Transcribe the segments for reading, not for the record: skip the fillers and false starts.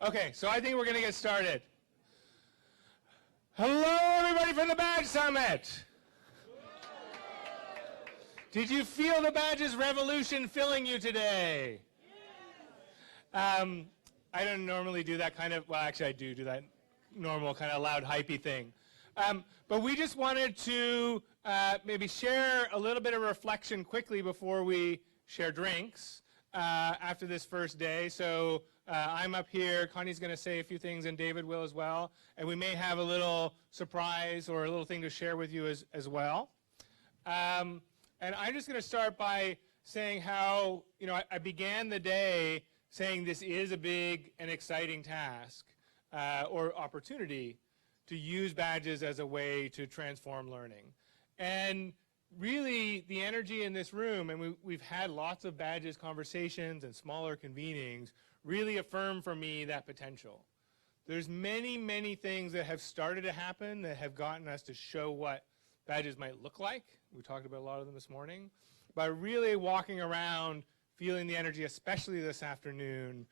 Okay, so I think we're going to get started. Hello, everybody from the Badge Summit. Did you feel the Badges revolution filling you today? I don't normally do that kind of, well, actually I do that normal kind of loud, hypey thing. But we just wanted to maybe share a little bit of reflection quickly before we share drinks after this first day. So I'm up here, Connie's going to say a few things, and David will as well. And we may have a little surprise or a little thing to share with you as well. And I'm just going to start by saying how, I began the day saying this is a big and exciting task or opportunity to use badges as a way to transform learning. And really, the energy in this room, and we've had lots of badges conversations and smaller convenings, really affirm for me that potential. There's many, many things that have started to happen that have gotten us to show what badges might look like. We talked about a lot of them this morning. But really walking around, feeling the energy, especially this afternoon,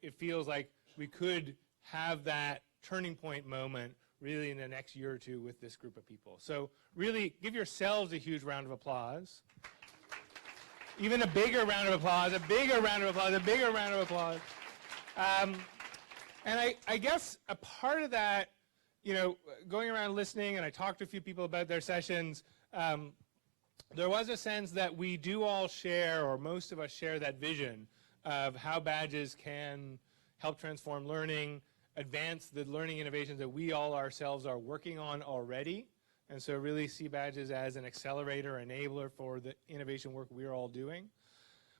it feels like we could have that turning point moment really in the next year or two with this group of people. So really give yourselves a huge round of applause. Even a bigger round of applause, a bigger round of applause, a bigger round of applause. And I guess a part of that, going around listening, and I talked to a few people about their sessions, there was a sense that we do all share, or most of us share, that vision of how badges can help transform learning, advance the learning innovations that we all ourselves are working on already. And so really see badges as an accelerator, enabler for the innovation work we're all doing.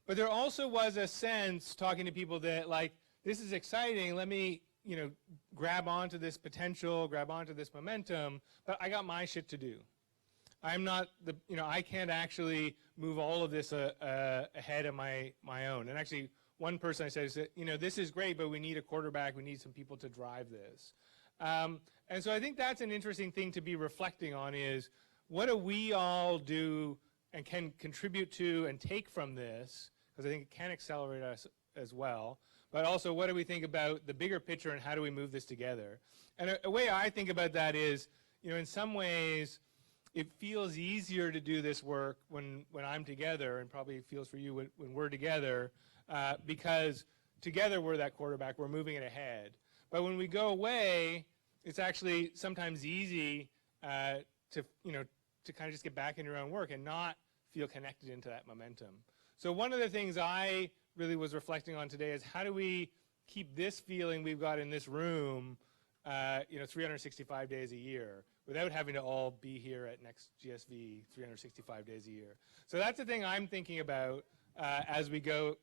But there also was a sense, talking to people, that this is exciting, let me, grab onto this potential, grab onto this momentum, but I got my shit to do. I'm not I can't actually move all of this ahead of my own. And actually, one person I said, this is great, but we need a quarterback, we need some people to drive this. And so I think that's an interesting thing to be reflecting on, is what do we all do and can contribute to and take from this, because I think it can accelerate us as well, but also what do we think about the bigger picture and how do we move this together? And a way I think about that is, in some ways, it feels easier to do this work when I'm together, and probably feels for you when we're together, because together we're that quarterback, we're moving it ahead. But when we go away, it's actually sometimes easy to kind of just get back in your own work and not feel connected into that momentum. So one of the things I really was reflecting on today is how do we keep this feeling we've got in this room 365 days a year without having to all be here at next GSV 365 days a year. So that's the thing I'm thinking about as we go.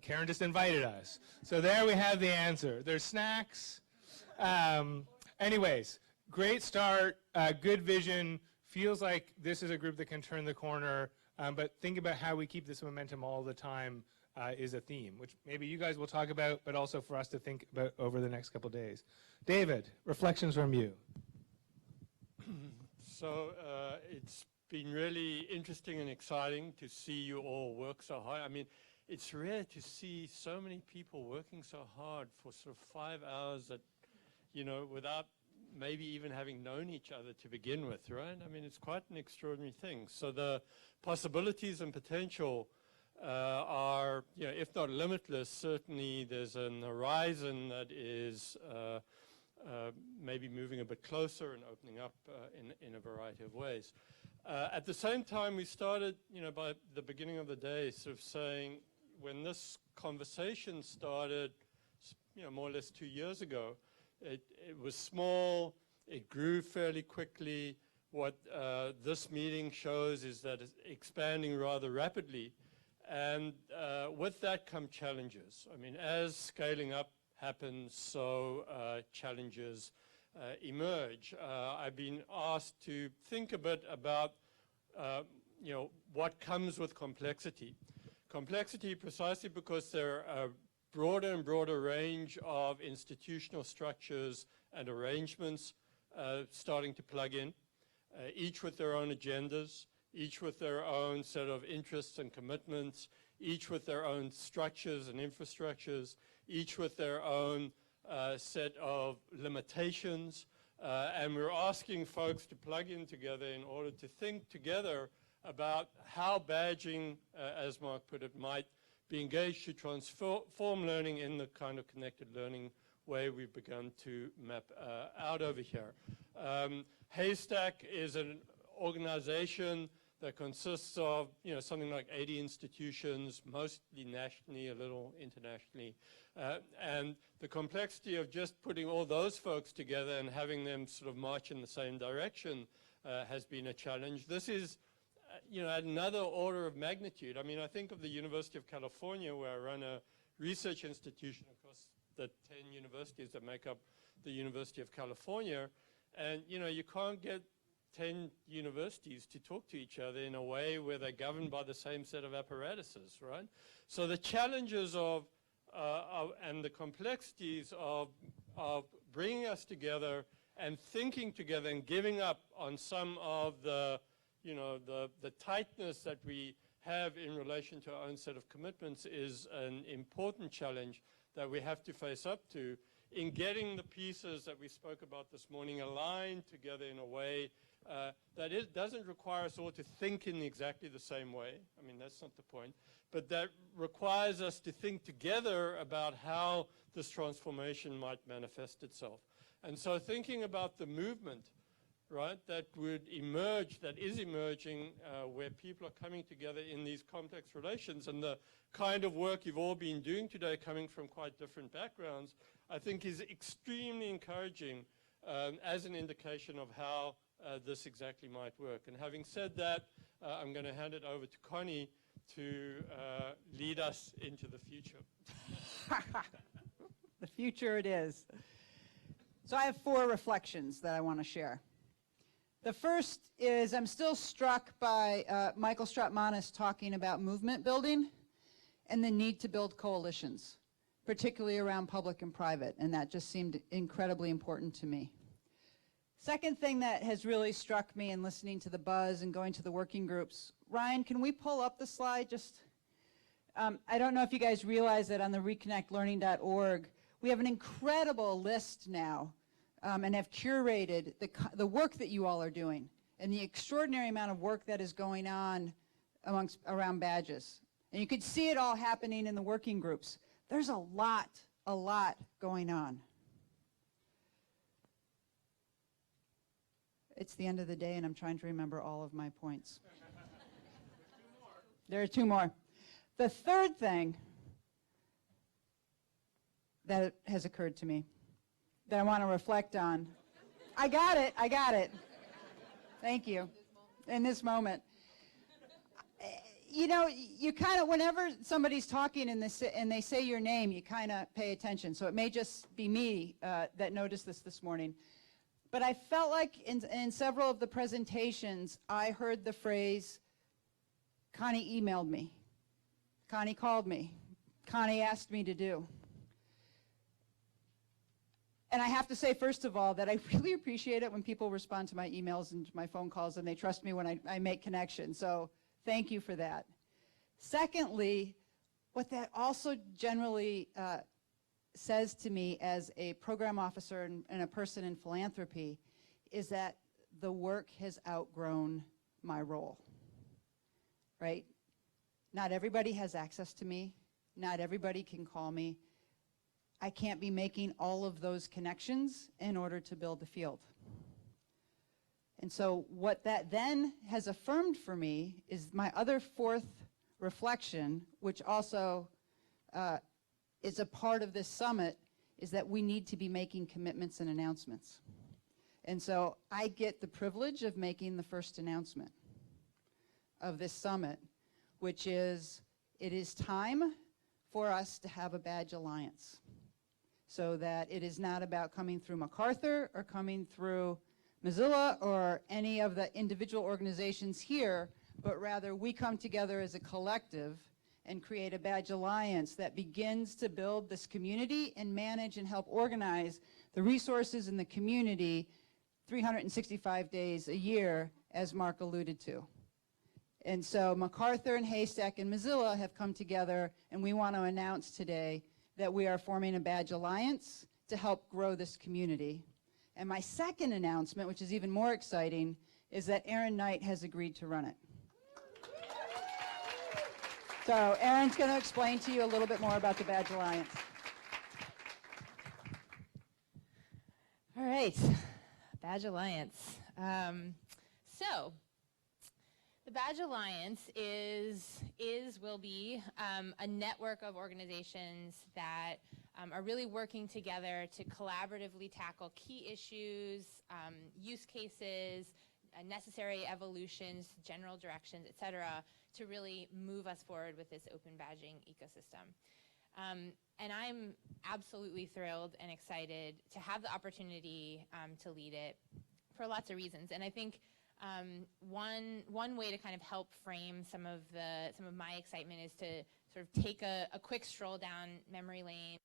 Karen just invited us. So there we have the answer. There's snacks. Anyways, great start, good vision. Feels like this is a group that can turn the corner, but think about how we keep this momentum all the time is a theme, which maybe you guys will talk about, but also for us to think about over the next couple days. David, reflections from you. So it's been really interesting and exciting to see you all work so hard. I mean, it's rare to see so many people working so hard for sort of 5 hours that, without maybe even having known each other to begin with, right? I mean, it's quite an extraordinary thing. So the possibilities and potential are, if not limitless, certainly there's an horizon that is maybe moving a bit closer and opening up in a variety of ways. At the same time, we started, by the beginning of the day, sort of saying, when this conversation started, more or less 2 years ago, it was small, it grew fairly quickly. What this meeting shows is that it's expanding rather rapidly. And with that come challenges. I mean, as scaling up happens, so challenges emerge. I've been asked to think a bit about, what comes with complexity. Complexity precisely because there are a broader and broader range of institutional structures and arrangements starting to plug in, each with their own agendas, each with their own set of interests and commitments, each with their own structures and infrastructures, each with their own set of limitations. And we're asking folks to plug in together in order to think together about how badging, as Mark put it, might be engaged to transform learning in the kind of connected learning way we've begun to map out over here. Haystack is an organization that consists of, something like 80 institutions, mostly nationally, a little internationally. And the complexity of just putting all those folks together and having them sort of march in the same direction has been a challenge. This is, at another order of magnitude. I mean, I think of the University of California, where I run a research institution across the 10 universities that make up the University of California. And, you can't get 10 universities to talk to each other in a way where they're governed by the same set of apparatuses, right? So the challenges and the complexities of bringing us together and thinking together and giving up on some of the tightness that we have in relation to our own set of commitments is an important challenge that we have to face up to in getting the pieces that we spoke about this morning aligned together in a way that it doesn't require us all to think in exactly the same way. I mean, that's not the point. But that requires us to think together about how this transformation might manifest itself. And so thinking about the movement, right, that would emerge, that is emerging, where people are coming together in these complex relations, and the kind of work you've all been doing today coming from quite different backgrounds, I think is extremely encouraging as an indication of how this exactly might work. And having said that, I'm going to hand it over to Connie to lead us into the future. The future it is. So I have 4 reflections that I want to share. The first is I'm still struck by Michael Stratmanis talking about movement building and the need to build coalitions, particularly around public and private, and that just seemed incredibly important to me. Second thing that has really struck me in listening to the buzz and going to the working groups, Ryan, can we pull up the slide? Just, I don't know if you guys realize that on the reconnectlearning.org, we have an incredible list now and have curated the work that you all are doing and the extraordinary amount of work that is going on around badges. And you could see it all happening in the working groups. There's a lot going on. It's the end of the day, and I'm trying to remember all of my points. There are 2 more. The third thing that has occurred to me that I want to reflect on. I got it. Thank you. In this moment. You kind of, whenever somebody's talking and they say your name, you kind of pay attention. So it may just be me that noticed this morning. But I felt like in several of the presentations, I heard the phrase, Connie emailed me. Connie called me. Connie asked me to do. And I have to say, first of all, that I really appreciate it when people respond to my emails and my phone calls, and they trust me when I make connections. So thank you for that. Secondly, what that also generally says to me as a program officer and a person in philanthropy is that the work has outgrown my role, right? Not everybody has access to me. Not everybody can call me. I can't be making all of those connections in order to build the field. And so what that then has affirmed for me is my other 4th reflection, which also is a part of this summit, is that we need to be making commitments and announcements. And so I get the privilege of making the first announcement of this summit, which is it is time for us to have a badge alliance so that it is not about coming through MacArthur or coming through Mozilla or any of the individual organizations here, but rather we come together as a collective and create a badge alliance that begins to build this community and manage and help organize the resources in the community 365 days a year, as Mark alluded to. And so MacArthur and Haystack and Mozilla have come together, and we want to announce today that we are forming a badge alliance to help grow this community. And my second announcement, which is even more exciting, is that Erin Knight has agreed to run it. So Erin's going to explain to you a little bit more about the Badge Alliance. All right, Badge Alliance. So the Badge Alliance will be a network of organizations that are really working together to collaboratively tackle key issues, use cases, necessary evolutions, general directions, et cetera, to really move us forward with this open badging ecosystem. And I'm absolutely thrilled and excited to have the opportunity to lead it for lots of reasons. And I think one way to kind of help frame some of my excitement is to sort of take a quick stroll down memory lane.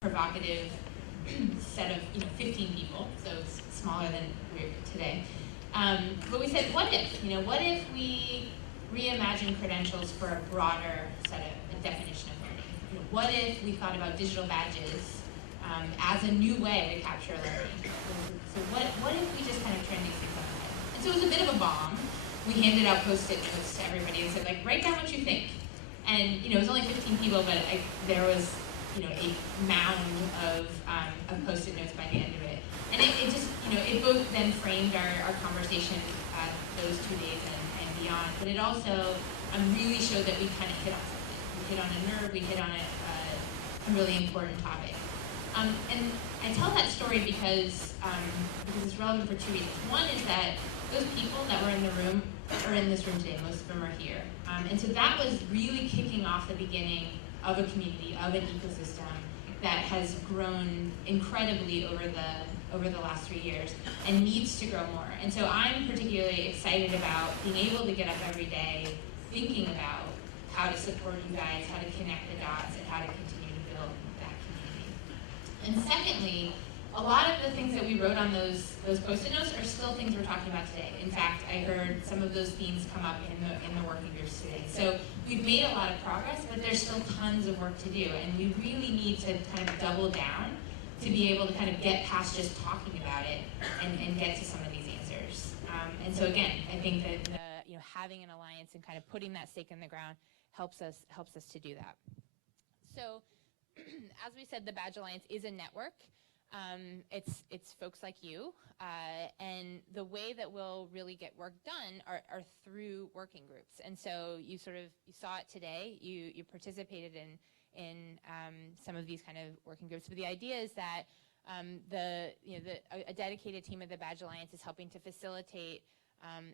Provocative set of 15 people, so it's smaller than we're today. But we said, what if we reimagine credentials for a broader set of definition of learning? What if we thought about digital badges as a new way to capture learning? So what if we just kind of turn these things on their head? And so it was a bit of a bomb. We handed out Post-it notes to everybody and said, write down what you think. And it was only 15 people, but there was a mound of Post-it notes by the end of it. And it just, it both then framed our conversation those 2 days and beyond, but it also really showed that we kind of hit on something. We hit on a nerve, we hit on a really important topic. And I tell that story because it's relevant for two reasons. One is that those people that were in the room are in this room today, most of them are here. And so that was really kicking off the beginning of a community, of an ecosystem that has grown incredibly over the last 3 years and needs to grow more. And so I'm particularly excited about being able to get up every day thinking about how to support you guys, how to connect the dots, and how to continue to build that community. And secondly, a lot of the things that we wrote on those Post-it notes are still things we're talking about today. In fact, I heard some of those themes come up in the working groups today. So we've made a lot of progress, but there's still tons of work to do, and we really need to kind of double down to be able to kind of get past just talking about it and get to some of these answers. And so again, I think that having an alliance and kind of putting that stake in the ground helps us to do that. So as we said, the Badge Alliance is a network. It's folks like you, and the way that we'll really get work done are through working groups. And so you saw it today. You participated in some of these kind of working groups. But the idea is that a dedicated team of the Badge Alliance is helping to facilitate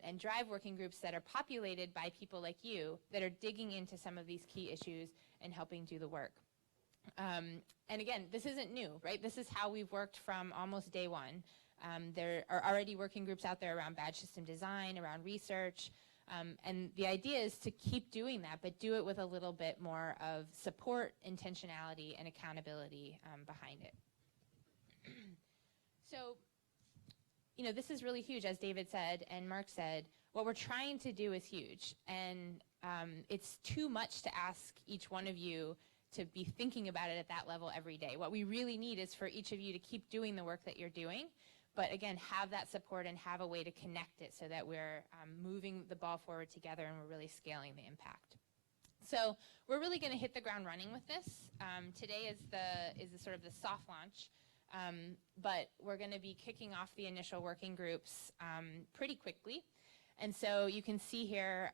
and drive working groups that are populated by people like you that are digging into some of these key issues and helping do the work. And again, this isn't new, right? This is how we've worked from almost day one. There are already working groups out there around badge system design, around research, and the idea is to keep doing that, but do it with a little bit more of support, intentionality, and accountability behind it. So, this is really huge, as David said and Mark said. What we're trying to do is huge, and it's too much to ask each one of you to be thinking about it at that level every day. What we really need is for each of you to keep doing the work that you're doing, but again, have that support and have a way to connect it so that we're moving the ball forward together and we're really scaling the impact. So we're really going to hit the ground running with this. Today is the sort of the soft launch, but we're going to be kicking off the initial working groups pretty quickly. And so you can see here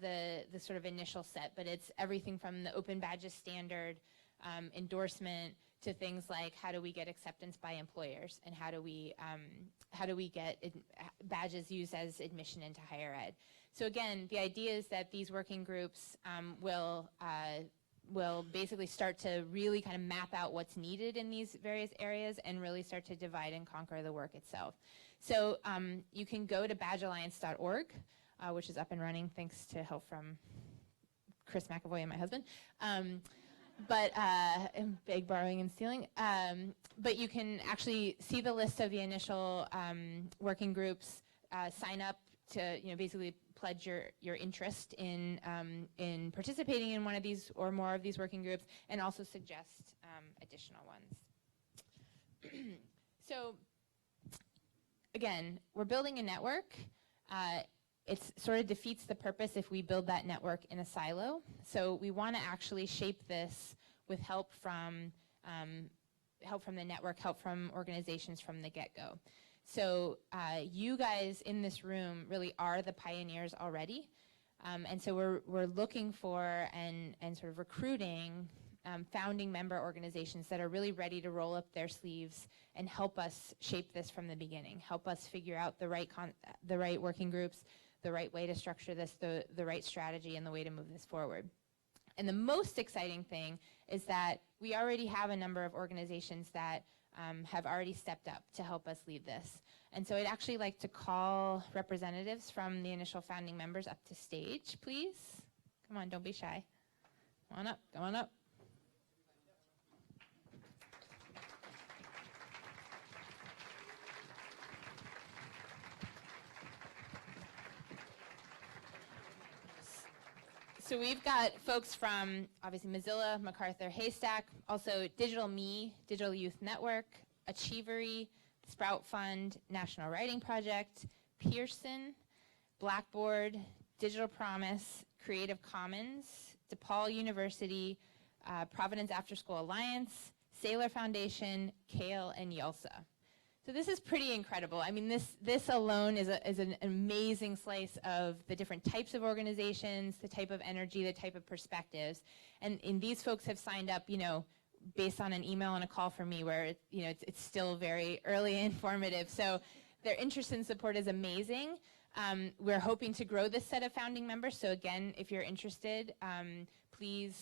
the sort of initial set, but it's everything from the Open Badges standard endorsement to things like how do we get acceptance by employers, and how do we get badges used as admission into higher ed. So again, the idea is that these working groups will basically start to really kind of map out what's needed in these various areas and really start to divide and conquer the work itself. So you can go to badgealliance.org, which is up and running thanks to help from Chris McAvoy and my husband. beg, borrowing, and stealing. But you can actually see the list of the initial working groups, sign up to, basically pledge your interest in participating in one of these or more of these working groups, and also suggest additional ones. So again, we're building a network. It sort of defeats the purpose if we build that network in a silo. So we want to actually shape this with help from the network, help from organizations from the get-go. So you guys in this room really are the pioneers already. And so we're looking for and sort of recruiting founding member organizations that are really ready to roll up their sleeves and help us shape this from the beginning, help us figure out the right working groups, the right way to structure this, the right strategy, and the way to move this forward. And the most exciting thing is that we already have a number of organizations that have already stepped up to help us lead this. And so I'd actually like to call representatives from the initial founding members up to stage, please. Come on, don't be shy. Come on up, come on up. So we've got folks from, obviously, Mozilla, MacArthur, Haystack, also Digital Me, Digital Youth Network, Achievery, Sprout Fund, National Writing Project, Pearson, Blackboard, Digital Promise, Creative Commons, DePaul University, Providence After School Alliance, Saylor Foundation, Kale, and YALSA. So this is pretty incredible. I mean, this alone is an amazing slice of the different types of organizations, the type of energy, the type of perspectives. And these folks have signed up, based on an email and a call from me where, it's still very early and informative. So their interest and support is amazing. We're hoping to grow this set of founding members. So again, if you're interested, please,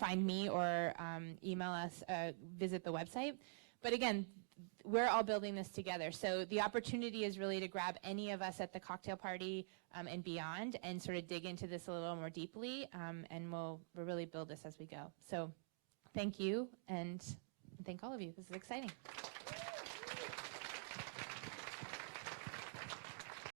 find me or email us, visit the website. But again, we're all building this together. So the opportunity is really to grab any of us at the cocktail party and beyond and sort of dig into this a little more deeply, and we'll really build this as we go. So thank you, and thank all of you. This is exciting.